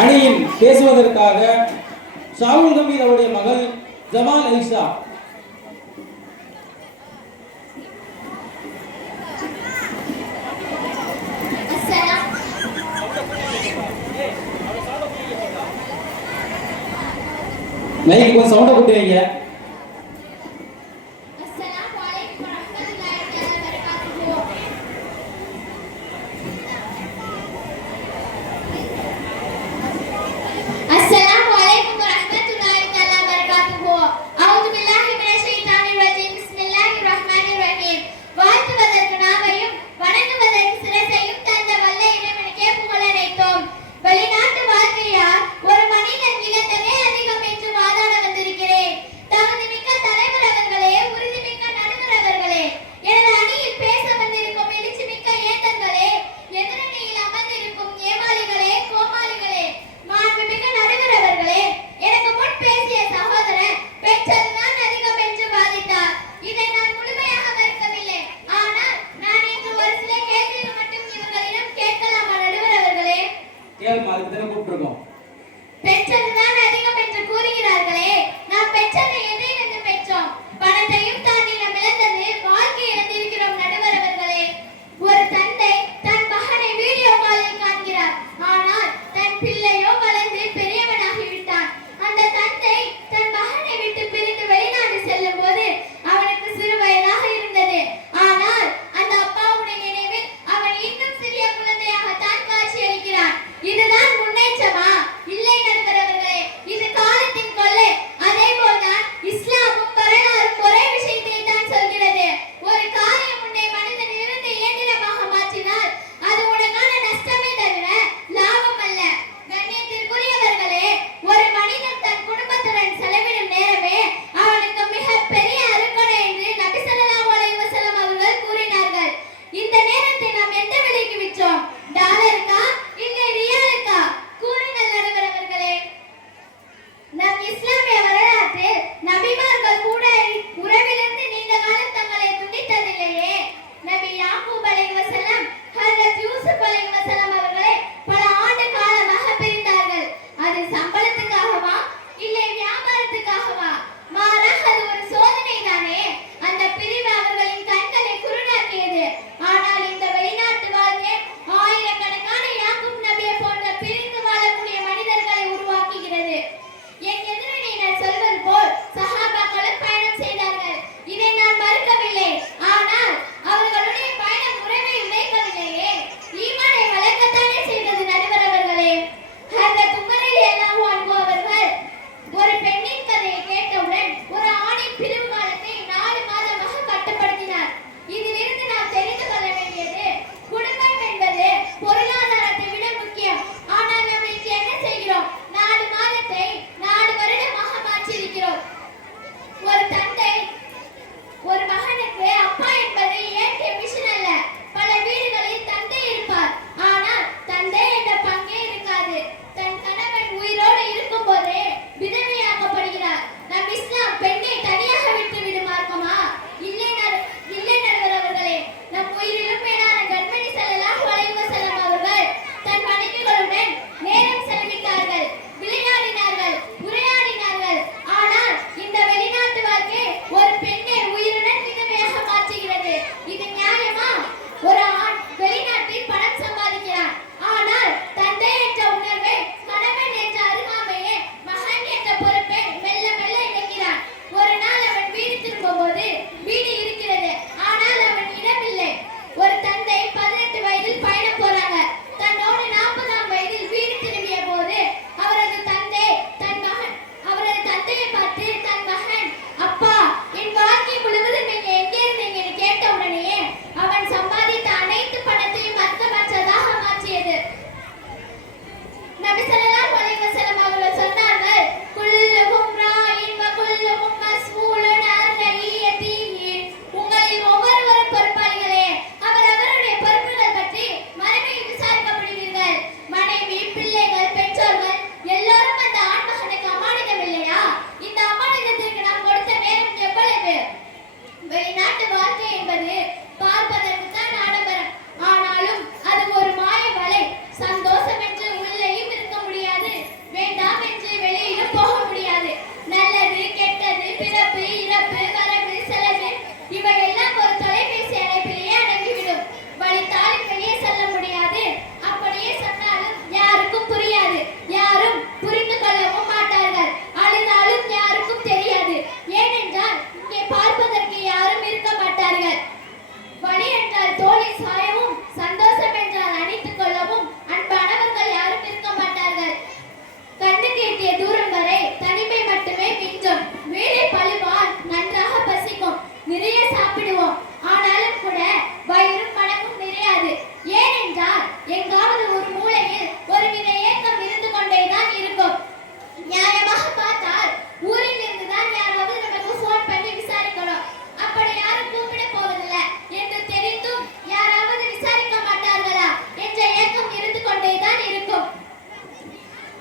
அணியில் பேசுவதற்காக ஷாவுல் கபீர் அவருடைய மகள் ஜமால் ஐஷா. மைக் கொஞ்சம் சவுண்டா கூட்டி வைங்க.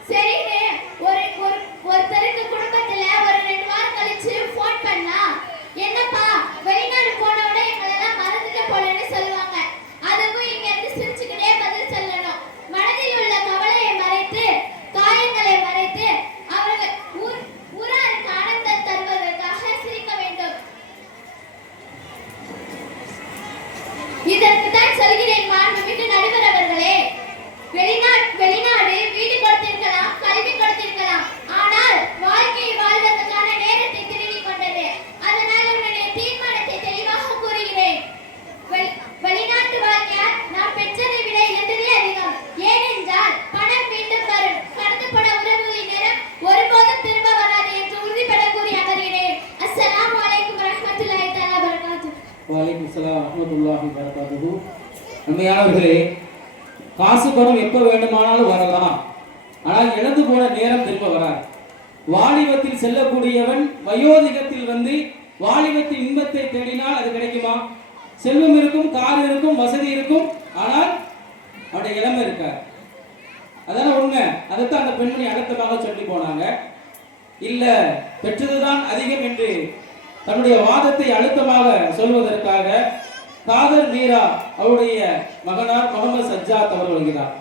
சரின்னு ஒரு ஒரு ஒருத்தருக்கு குடும்பத்துல ஒரு 2 வாரம் கழிச்சு ஃபோன் பண்ணா, என்னப்பா வெளிநாடு போனோட எங்களெல்லாம் மறந்துட்ட போலன்னு சொல்லுவாங்க. அதுக்கும் இங்க இருந்து சிரிச்சுக்கிட்டே பதில் சொல்லணும். மனதில் உள்ள கவலையை மறைத்து, காயங்களை மறைத்து, அவர்கள் ஊராருக்கு ஆனந்தம் தருவதற்காக சிரிக்க வேண்டும். இதற்கு தான் சொல்கிறேன் மாண்புமிகு நடுவர் அவர்களே. வெளிநாடு வீடு கொடுத்திருக்கலாம், கல்வி கொடுத்திருக்கலாம், ஆனால் வாழ்க்கையை வாழ்வதற்கான நேரத்தை திருடி கொண்டது. அதனால் உன்னுடைய தீர்மானத்தை தெளிவாக கூறுகிறேன். வெளிநாட்டு வாழ்க்கையால் நாம் பெற்றதை விட இழந்ததே அதிகம். ஏனென்றால் பணம் மீண்டும் வரும், கடந்து போன உறவுகளின் நேரம் ஒருபோதும் திரும்ப வராது என்று உறுதிபட கூறி அமர்கிறேன். அஸ்ஸலாமு அலைக்கும் வரஹ்மத்துல்லாஹி தஆலா பரகாத்துஹு. வலைக்கும் ஸலாம் வரஹ்மத்துல்லாஹி வபரகாத்துஹு. அன்மையானவர்களே, காசு பணம் எப்ப வேண்டுமானாலும் வரலாம், ஆனால் இழந்து போன நேரம் திரும்ப வராது. வாலிபத்தில் செல்லக்கூடியவன் வயோதிகத்தில் வந்து வாலிபத்தின் இன்பத்தை தேடினால் அது கிடைக்குமா? செல்வம் இருக்கும், கார் இருக்கும், வசதி இருக்கும், ஆனால் அவனுடைய இளமை இருக்காது. அதான உண்மை. அதைத்தான் அந்த பெண்மணி அகத்தமாக சொல்லி போனாங்க. இல்ல பெற்றதுதான் அதிகம் என்று தன்னுடைய வாதத்தை அழுத்தமாக சொல்வதற்காக காதர் மீரா அவருடைய மகனார் முகமது சஜ்ஜாத் அவர்கள் வருகிறார்.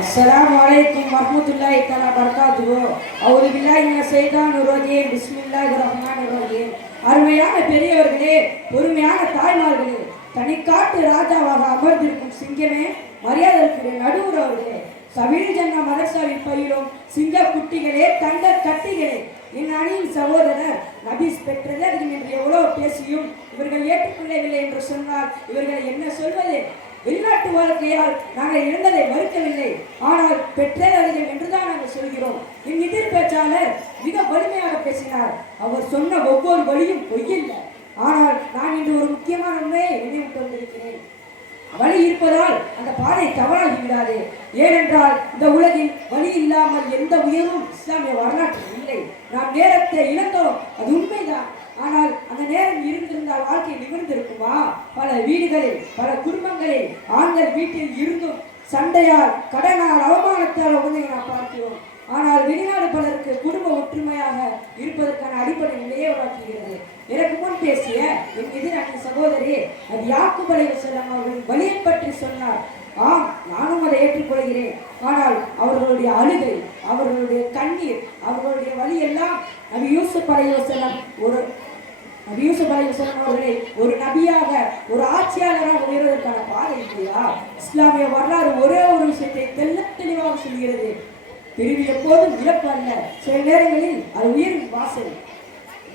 அஸ்ஸலாமு அலைக்கும் வரஹ்மத்துல்லாஹி தஆலா பரகாத்துஹு. அவுது பில்லாஹி மினஷ் ஷைத்தானிர் ரஜீம். பிஸ்மில்லாஹிர் ரஹ்மானிர் ரஹீம். அருமையான பெரியவர்களே, பொறுமையான தாய்மார்களே, தனிக்காட்டு ராஜாவாக அமர்ந்திருக்கும் சிங்கமே, மரியாதைக்குரிய நடுவர் அவர்களே, சபீல் ஜன்னா மதரசாவில் பயிலும் சிங்க குட்டிகளே, தங்க கட்டிகளே, என் அணியின் சகோதரர் நபீஸ் பெற்றதர் என்று எவ்வளவு பேசியும் இவர்கள் ஏற்றுக்கொள்ளவில்லை என்று சொன்னால் இவர்கள் என்ன சொல்வது? வெளிநாட்டு வாழ்க்கையால் நாங்கள் இழந்ததை மறுக்கவில்லை, ஆனால் பெற்றேர்கள் என்றுதான் நாங்கள் சொல்கிறோம். என் எதிர் பேச்சாளர் மிக வலிமையாக பேசினார். அவர் சொன்ன ஒவ்வொரு வழியும் பொய்யில்லை. ஆனால் நான் இன்று ஒரு முக்கியமான உண்மையை நினைவுட்டு வந்திருக்கிறேன். வழி இருப்பதால் அந்த பாதை தவறாகி விடாது. ஏனென்றால் இந்த உலகில் வழி இல்லாமல் எந்த உயர்வும் இஸ்லாமிய வரலாற்றில் இல்லை. நாம் நேரத்தை இழந்தோம், அது உண்மைதான். ஆனால் அந்த நேரம் இருந்திருந்தால் வாழ்க்கை நிமிர்ந்திருக்குமா? பல வீடுகளில், பல குடும்பங்களில் ஆண்கள் வீட்டில் இருந்தும் சண்டையால், கடனால், அவமானத்தால் உடனே நாம் பார்க்கிறோம். ஆனால் வெளிநாடு பலருக்கு குடும்ப ஒற்றுமையாக இருப்பதற்கான அடிப்படை நிலையை உருவாக்குகிறது. எனக்கு முன் பேசிய என் எதிர் அணி சகோதரி அது யாக்கூப் அலைஹிஸ்ஸலாம் அவர்களின் வழியை பற்றி சொன்னார். ஆம், நானும் அதை ஏற்றுக்கொள்கிறேன். ஆனால் அவர்களுடைய அழுகை, அவர்களுடைய கண்ணீர், அவர்களுடைய வழி எல்லாம் நபி யூசுப் அலைஹிஸ்ஸலாம் அவர்களை ஒரு நபியாக, ஒரு ஆட்சியாளராக உயர்வதற்கான பாதை இல்லையா? இஸ்லாமிய வரலாறு ஒரே ஒரு விஷயத்தை தெளிவாக சொல்கிறது. பிரிவு எப்போதும் இழப்பு அல்ல, சில நேரங்களில் அது உயர்வின் வாசல்.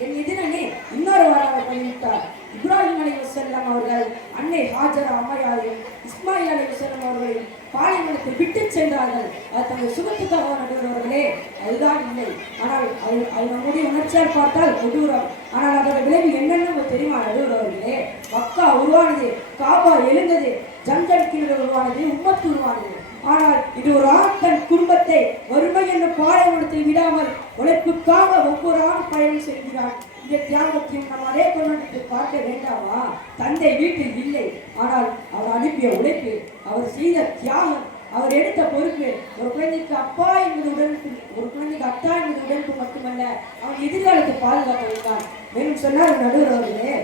என் எதிரனே இன்னொரு வாராக பண்ணிவிட்டார். இப்ராஹிம் அலைஹிஸ்ஸலாம் அவர்கள் அன்னை ஹாஜரா அம்மையாரையும் இஸ்மாயில் அலைஹிஸ்ஸலாம் அவர்களையும் பாலைவனத்தில் விட்டு சென்றார்கள். அது தங்கள் சுகத்துக்காக நடுவர்களே, அதுதான் இல்லை. ஆனால் அது நம்முடைய உணர்ச்சியால் பார்த்தால் கொடூரம். ஆனால் அதோட விளைவு என்னென்ன தெரியுமா நடுவர்களே? மக்கா உருவானது, காபா எழுந்தது, ஜம்ஜம் கீழே உருவானது, உம்மத்து உருவானது. ஆனால் இது ஒரு ஆண் தன் குடும்பத்தை வறுமை என்னும் பாலைவனத்தில் விடாமல் உழைப்புக்காக ஒவ்வொரு ஆண் பயணம் செய்கிறான். இந்த தியாகத்தையும் நாம் அதே கொண்டு பார்க்க வேண்டாமா? தந்தை வீட்டில் இல்லை, ஆனால் அவர் அனுப்பிய உழைப்பு, அவர் செய்த தியாகம், அவர் எடுத்த பொறுப்பு, ஒரு குழந்தைக்கு அப்பா என்பது உடன்பு, ஒரு குழந்தைக்கு அத்தா என்பது உடன்பு மட்டுமல்ல, அவன் எதிர்காலத்தை பாதுகாக்க வைத்தான். மேலும் சொன்னார் நடுவர் அவர்களே,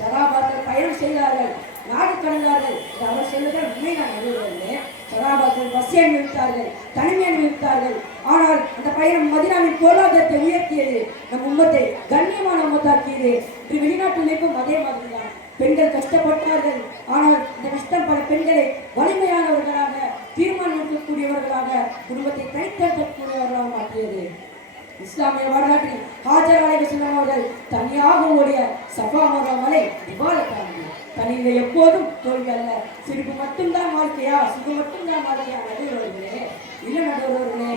சகாபாக்கள் பயணம் செய்தார்கள், நாடு கடந்தார்கள். அவர் சொல்லுங்கள் உண்மைதான் நடுவர்களே. சகாபாக்கள் பசி அனுபவித்தார்கள், தனிமை அனுபவித்தார்கள். ஆனால் அந்த பயணம் மதீனாவின் பொருளாதாரத்தை உயர்த்தியது, நம் உம்மத்தை கண்ணியமான உம்மத்தாக்கியது. இன்று வெளிநாட்டில் இருக்கும் அதே மாதிரிதான். பெண்கள் கஷ்டப்பட்டார்கள், ஆனால் இந்த கஷ்டம் பல பெண்களை வலிமையானவர்களாக, தீர்மானம் எடுக்கக்கூடியவர்களாக, குடும்பத்தை கைத்தற்றக்கூடியவர்களாக மாற்றியது. இஸ்லாமிய வரலாற்றில் ஹாஜர் அலைஹிஸ்ஸலாம் அவர்கள் தனியாக ஓடிய சஃபா மர்வா மலை விவாதத்தானது. தனியில் எப்போதும் தோல்வி அல்ல, சிரிப்பு மட்டும்தான் வாழ்க்கையா, சுகம் மட்டும்தான் வாழ்க்கையா? நடுவர்களே, இல்ல நடுவர்களே,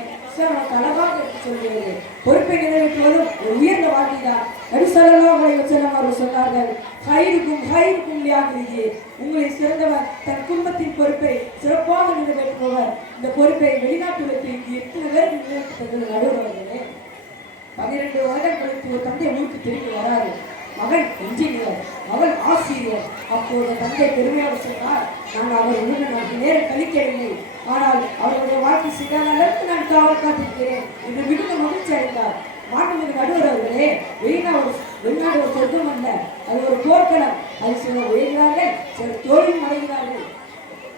அழகாக எடுத்து சொல்கிறது. பொறுப்பை நிறைவேற்றுவதும் ஒரு உயர்ந்த வாழ்க்கை தான். நபி ஸல்லல்லாஹு அலைஹி வஸல்லம் அவர்கள் சொன்னார்கள், ஹைருக்கும் லியாஹிஹி, உங்களில் சிறந்தவர் தன் குடும்பத்தின் பொறுப்பை சிறப்பாக நிறைவேற்றுபவர். இந்த பொறுப்பை வெளிநாட்டு உழைப்பில் எத்தனை பேர் நிறைவேற்றுவது நடுவர்களே? 12 வருடம் கழித்து ஒரு தந்தை ஊருக்கு திரும்பி வராரு. மகன் இன்ஜினியர், மகன் ஆசிரியர். அப்போது தந்தை பெருமையாக சொன்னார், நாங்கள் நான் அவர்களுடன் நான் நேரம் கழிக்கவில்லை. ஆனால் அவருடைய வாழ்க்கை சிறந்த அளவுக்கு நான் காவல் காத்திருக்கிறேன் என்று மிகுந்த மகிழ்ச்சி அடைந்தார். மாண்புமிகு நடுவர் அவர்களே, வெளிநாடு ஒரு சொர்க்கம் அல்ல, அது ஒரு போர்க்களம். அது சிலர் உயர்கிறார்கள், சிலர் தோல்வியும் அடைகிறார்கள்.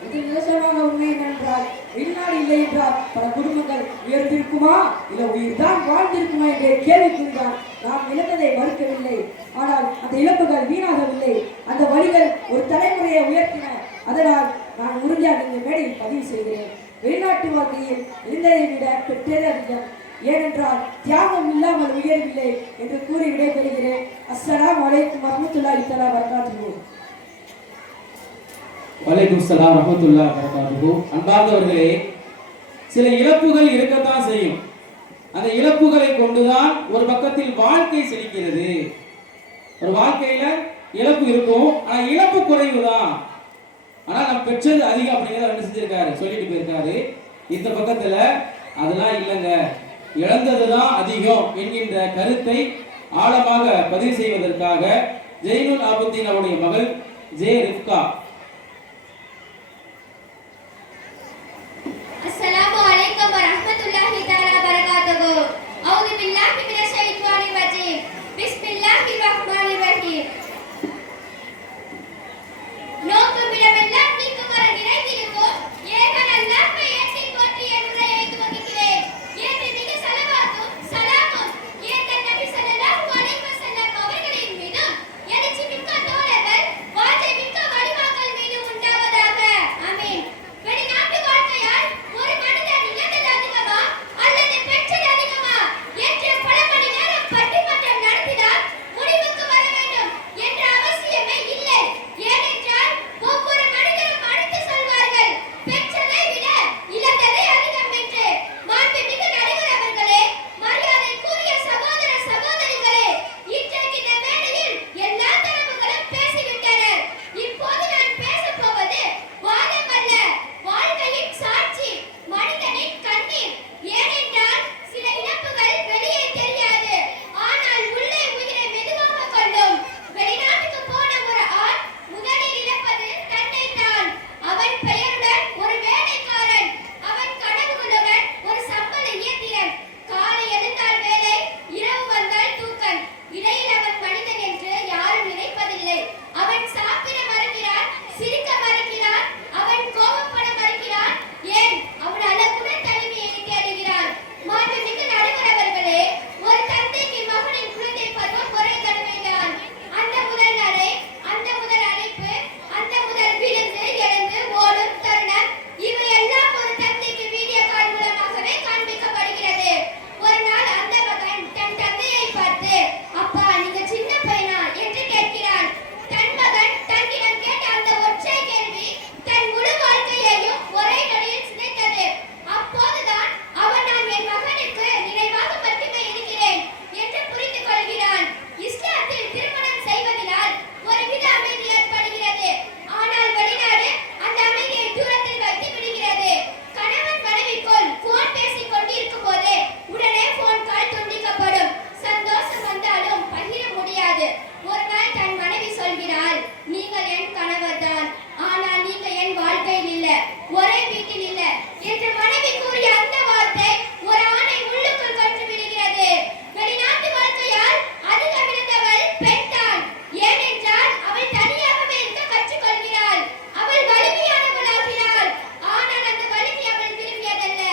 இது நிதர்சனமான உண்மை என்னென்றால், வெளிநாடு இல்லை என்றால் பல குடும்பங்கள் உயர்ந்திருக்குமா இல்ல உயிர் தான் வாழ்ந்திருக்குமா என்ற கேள்விக்குறிதான். நாம் இழந்ததை மறுக்கவில்லை, ஆனால் அந்த இழப்புகள் வீணாகவில்லை. அந்த வழிகள் ஒரு தலைமுறையை உயர்த்தின. அதனால் நான் உறுதியாக இந்த மேடையில் பதிவு செய்கிறேன். வெளிநாட்டு வாழ்க்கையில் இருந்ததை விட பெற்றதே அதிகம். ஏனென்றால் தியாகம் இல்லாமல் உயரவில்லை என்று கூறி விடைபெறுகிறேன். அஸ்ஸலாமு அலைக்கும் வரஹ்மத்துல்லாஹி தஆலா வபரகாத்துஹு. வலைக்கும் ஸலாம் வரஹ்மத்துல்லாஹி வபரகாத்துஹு. அன்பார்ந்தவர்களே, சில இழப்புகள் இருக்கத்தான் செய்யும். அந்த இழப்புகளை கொண்டுதான் ஒரு பக்கத்தில் வாழ்க்கை செழிக்கிறது. ஒரு வாழ்க்கையில இழப்பு இருக்கும், ஆனா இழப்பு குறைவுதான். ஆனா நம்ம பெற்றது அதிகம் அப்படிங்கிறத என்ன செஞ்சிருக்காரு, சொல்லிட்டு போயிருக்காரு. இந்த பக்கத்துல அதெல்லாம் இல்லைங்க, இழந்ததுதான் அதிகம் என்கின்ற கருத்தை ஆழமாக பதிவு செய்வதற்காக ஜெயினுல் ஆபுதீன் அவருடைய மகள் ஜே ரிஃப்கா. அஸ்ஸலாமு அலைக்கும் வரஹ்மத்துல்லாஹி தஆலா வபரகாத்துஹு. அஊது பில்லாஹி மினஷ் ஷைத்தானிர் ரஜீம். பிஸ்மில்லாஹிர் ரஹ்மானிர் ரஹீம். நோக்கும் இடமெல்லாம் நீக்கும் வர நிறைந்திருக்கும் ஏகன் அல்லாஹ்வை ஏற்றி போற்றி என் உரையை துவங்குகிறேன். ஏற்றி மிக ஸலவாத்தும் ஸலாமும் ஏகன் நபி ஸல்லல்லாஹு அலைஹி வஸல்லம் அவர்களின் மீதும் எழுச்சி மிக்க தோழர்கள் வாஜை மிக்க வழிமாக்கள் மீது உண்டாவதாக. ஆமீன். வெளிநாட்டு வாழ்க்கையால் ஒரு மனிதன் இழந்தது அதிகமா அல்லது பெற்றது அதிகமா என்று பல மணி நேரம் பட்டிமன்றம் நடத்தினால் முடிவுக்கு வர வேண்டும் என்ற அவசியமே இல்லை. ஏனென்றால் ஒவ்வொரு மனிதரும் அழைத்து சொல்வார்கள் பெற்றதை விட இழந்ததை அதிகம் என்று. மாண்புமிகு நடுவர் அவர்களே, மரியாதைக்குரிய சகோதர சகோதரிகளே, இன்றைக்கு இந்த மேடையில் எல்லா தரப்புகளும் பேசிவிட்டனர். இப்போது நான் பேசப் போவது வாதம் அல்ல, வாழ்க்கையின் சாட்சி, மனிதனின் கண்ணீர். ஏனென்றால் சில இழப்புகள் வெளியே தெரியாது, ஆனால் உள்ளே உயிரை மெதுவாக கொள்ளும். வெளிநாட்டுக்கு போன ஒரு ஆண் முதலில் இழப்பது தன்னைத்தான். அவன் பெயருடன் ஒரு வேலைக்காரன், அவன் கனவுகளுடன் ஒரு சம்பள இயந்திரம். காலை எழுந்தால் வேலை, இரவு வந்தால் தூக்கம். இடையில் அவன் மனிதன் என்று யாரும் நினைப்பதில்லை. அவன் சாப்பிட மறுக்கிறான், சிரிக்க மறுக்கிறான், அவன் கோபப்பட மறுக்கிறான். ஏன், அவன் அழகுடன் தனிமையை தேடுகிறான். மாண்புமிகு நடுவர் அவர்களே, ஒரு தந்தைக்கு மகனின் குழந்தை பருவம் ஒரே தடவைதான். அந்த முதல் நடை, அந்த முதல் அழைப்பு, அந்த முதல் விழுந்து எழுந்து ஓடும் தருணம், இவை எல்லாம் ஒரு தந்தைக்கு வீடியோ கால் மூலமாகவே காண்பிக்கப்படுகிறது. ஒரு நாள் அந்த மகன் தன் தந்தையை பார்த்து, அப்பா நீங்க சின்ன பையனா என்று கேட்கிறான். தன் மகன் தன்னிடம் கேட்ட அந்த ஒற்றை கேள்வி தன் முழு வாழ்க்கையையும் ஒரே நொடியில் சிதைத்தது. அப்போதுதான் அவன் நான் என் மகனுக்கு நினைவாக மட்டுமே இருக்கிறேன் என்று புரிந்து கொள்கிறான். இஸ்லாத்தில் திருமணம் செய்வதனால் ஒருவித அமைதி ஏற்படுகிறது. ஆனால் வெளிநாடு அந்த அமைதியை தூரத்தில் வைத்து விடுகிறது. கணவன் மனைவிக்குள் போன் பேசிக் கொண்டிருக்கும் போது உடனே போன் கால் துண்டிக்கப்படும். சந்தோஷம் வந்தாலும் பகிர முடியாது. ஒரு நாள் தன் மனைவி சொல்கிறாள், நீங்கள் என் கணவர் தான், ஆனால் நீங்க என் வாழ்க்கையில் இல்ல, ஒரே வீட்டில் இல்ல என்று மனைவி கூறிய அந்த வார்த்தை ஒரு ஆணை உள்ளுக்குள் கொன்று விடுகிறது. வெளிநாட்டு வாழ்க்கையால் அதிகம் இழந்தவள் பெண் தான். ஏனென்றால் அவள் தனியாகவே இருக்க கற்றுக்கொள்கிறாள். அவள் வலிமையானவளாகிறாள். ஆனால் அந்த வலிமை அவள் விரும்பியதல்ல,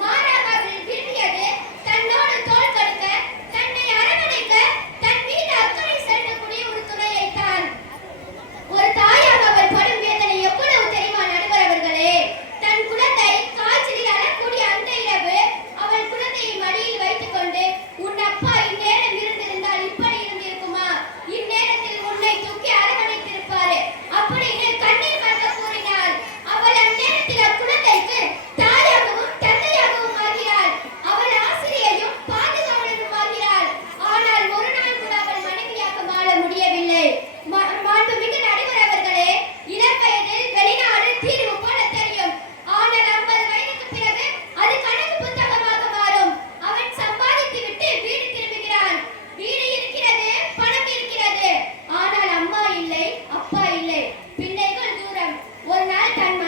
மாறாக அவள் விரும்பியது தன்னோடு தோள் கொடுக்க, தன்னை அரவணைக்க, தன் மீது அக்கறை செலுத்தக்கூடிய ஒரு துணையைத்தான். ஒரு தாயாக அவள் படும் வேதனை எவ்வளவு தெரியுமா நடுவர் அவர்களே? தன் குழந்தை காய்ச்சலில் அழக்கூடிய அந்த இரவு அவள் குழந்தையை மடியில் வைத்துக் கொண்டு, உன் அப்பா இந்நேரம் இருந்திருந்தால் இப்படி இருந்திருக்குமா, இந்நேரத்தில் உன்னை தூக்கி அரவணைத்திருப்பாரு அப்படின்னு கண்ணீர் மல்க கூறினாள். அவள் அந்நேரத்தில் அக்குழந்தைக்கு தாயாகவும் தந்தையாகவும் ஆகிறாள். அவள் ஆசிரியையும் பாதுகாவலரும் ஆகிறாள். ஆனால் ஒரு நாள் கூட அவள் மனைவியாக மாற முடியவில்லை. மாண்புமிகு நடுவர் அவர்களே, இளம் வயதில் வெளிநாடு தீர்வு போல தெரியும். ஆனால் 50 வயதுக்கு பிறகு அது கணக்கு புத்தகமாக மாறும். அவன் சம்பாதித்து விட்டு வீடு திரும்புகிறான். வீடு இருக்கிறது, பணம் இருக்கிறது, ஆனால் அம்மா இல்லை, அப்பா இல்லை, பிள்ளைகள் தூரம். ஒரு நாள் தன்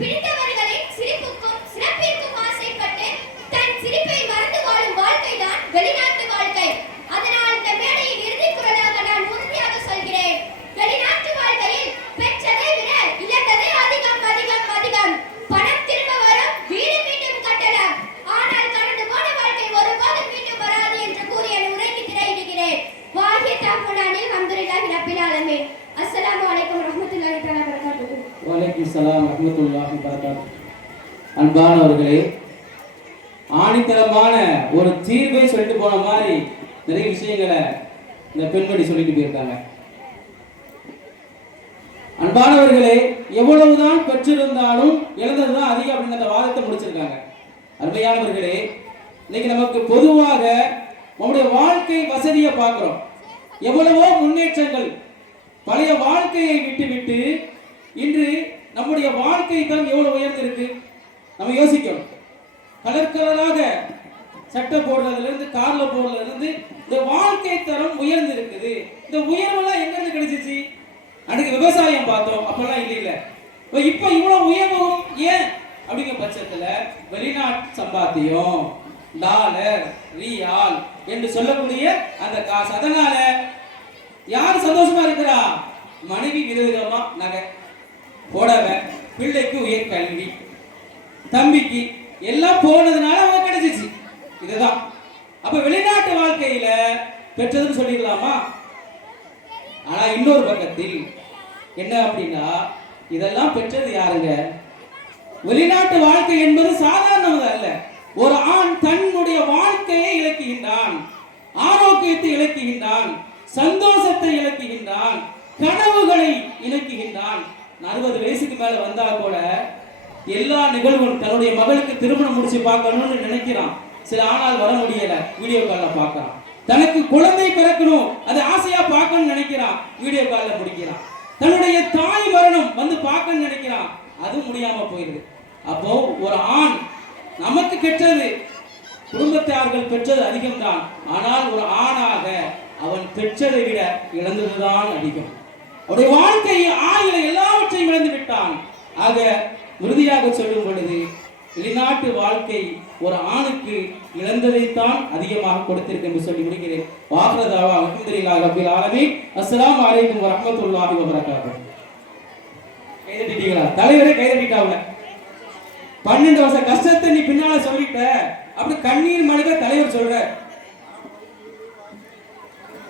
பிடித்தவர்களின் சிரிப்புக்கும் சிறப்பிற்கும் ஆசைப்பட்டு தன் சிரிப்பை மறந்து வாழும் வாழ்க்கைதான் வெளிநாட்டு வாழ்க்கை. அதனால் இந்த மேடையில் இறுதி குரலாக நான் உறுதியாக சொல்கிறேன், வெளிநாட்டு வாழ்க்கையில் பெற்றதை விட இழந்ததே அதிகம் அதிகம் அதிகம். பணம் திரும்ப வரும், வீடு மீண்டும் கட்டலாம், ஆனால் கடந்து போன வாழ்க்கை ஒருபோதும் மீண்டும் வராது என்று கூறி என் உரைக்கு திரையிடுகிறேன். வாஹிய தாக்குனானில் அல்ஹம்துலில்லாஹி ரப்பில் ஆலமீன். அஸ்ஸலாமு அலைக்கும் வரஹ்மத்துல்லாஹி தஆலா வபரகாத்துஹு. வலைக்கும் சலாம் வரஹ்மத்துல்லாஹி வபரகாத்துஹு. அன்பானவர்களே, ஆணித்தரமான ஒரு தீர்வை சொல்லிட்டு போன மாதிரி நிறைய விஷயங்களை இந்த பெண்மணி சொல்லிட்டு போயிருக்காங்க. அன்பானவர்களே, எவ்வளவுதான் பெற்றிருந்தாலும் இழந்ததுதான் அதிகம் அப்படின்னு அந்த வாதத்தை முடிச்சிருக்காங்க. அருமையானவர்களே, இன்னைக்கு நமக்கு பொதுவாக நம்முடைய வாழ்க்கை வசதியை பார்க்கிறோம். எவ்வளவோ முன்னேற்றங்கள், பழைய வாழ்க்கையை விட்டு இன்று நம்முடைய வாழ்க்கை தரம் எவ்வளவு உயர்ந்திருக்கு நம்ம யோசிக்கணும். கலர் கலராக சட்டை போடுறதுல இருந்து கார்ல போடுறதுல இருந்து இந்த வாழ்க்கை தரம் உயர்ந்து இருக்குது. இந்த உயர்வெல்லாம் எங்க இருந்து கிடைச்சிச்சு? அன்னைக்கு விவசாயம் பார்த்தோம், அப்பெல்லாம் இல்ல. இப்ப இவ்வளவு உயர்வும் ஏன் அப்படிங்கிற பட்சத்துல வெளிநாட்டு சம்பாத்தியம், டாலர், ரியால் என்று சொல்லக்கூடிய அந்த காசு. அதனால யார் சந்தோஷமா இருக்கிறா? மனைவி விதவிதமா நகை, புடவை, பிள்ளைக்கு உயர் கல்வி, தம்பிக்கு எல்லாம் போனதுனால அவங்க கிடைச்சிச்சு. இதுதான். அப்ப வெளிநாட்டு வாழ்க்கையில பெற்றதுன்னு சொல்லிடலாமா? ஆனா இன்னொரு பக்கத்தில் என்ன அப்படின்னா, இதெல்லாம் பெற்றது யாருங்க? வெளிநாட்டு வாழ்க்கை என்பது சாதாரணது அல்ல. ஒரு ஆண் தன்னுடைய வாழ்க்கையை இழக்குகின்றான், ஆரோக்கியத்தை இழக்குகின்றான், சந்தோஷத்தை இழக்குகின்றான், கனவுகளை இழக்குகின்றான். 60 வயசுக்கு மேல வந்தா கூட எல்லா நிகழ்வும் தன்னுடைய மகளுக்கு திருமணம் முடிச்சு பார்க்கணும்னு நினைக்கிறான். சில ஆணால் வர முடியல, வீடியோ கால்ல பார்க்கறான். தனக்கு குழந்தை பிறக்கணும், அது ஆசையா பார்க்கணும்னு நினைக்கிறான், வீடியோ கால்ல முடிக்கிறான். தன்னுடைய தாய் மரணம் வந்து பார்க்கணும்னு நினைக்கிறான், அது முடியாம போயிடுது. அப்போ ஒரு ஆண் நமக்கு கெட்டது, குடும்பத்தார்கள் பெற்றது அதிகம்தான். ஆனால் ஒரு ஆணாக அவன் பெற்றதை விட இழந்ததுதான் அதிகம். அவருடைய வாழ்க்கையை ஆயுள எல்லாவற்றையும் இழந்து விட்டான். ஆக உறுதியாக சொல்லும் பொழுது வெளிநாட்டு வாழ்க்கை ஒரு ஆணுக்கு இழந்ததைத்தான் அதிகமாக கொடுத்திருக்கு என்று சொல்லி முடிக்கிறேன். வாஹ்ரதாவா அல்ஹம்துலில்லாஹி ரப்பில் ஆலமீன். அஸ்ஸலாமு அலைக்கும் வரஹ்மத்துல்லாஹி வபரகாத்துஹு. கைதட்டிட்டீங்களா? தலைவரே கைதட்டிட்டாங்க. 12 வருஷ கஷ்டத்தை நீ பின்னால சொல்லிட்ட, அப்படி கண்ணீர் மல்க தலைவர் சொல்ற.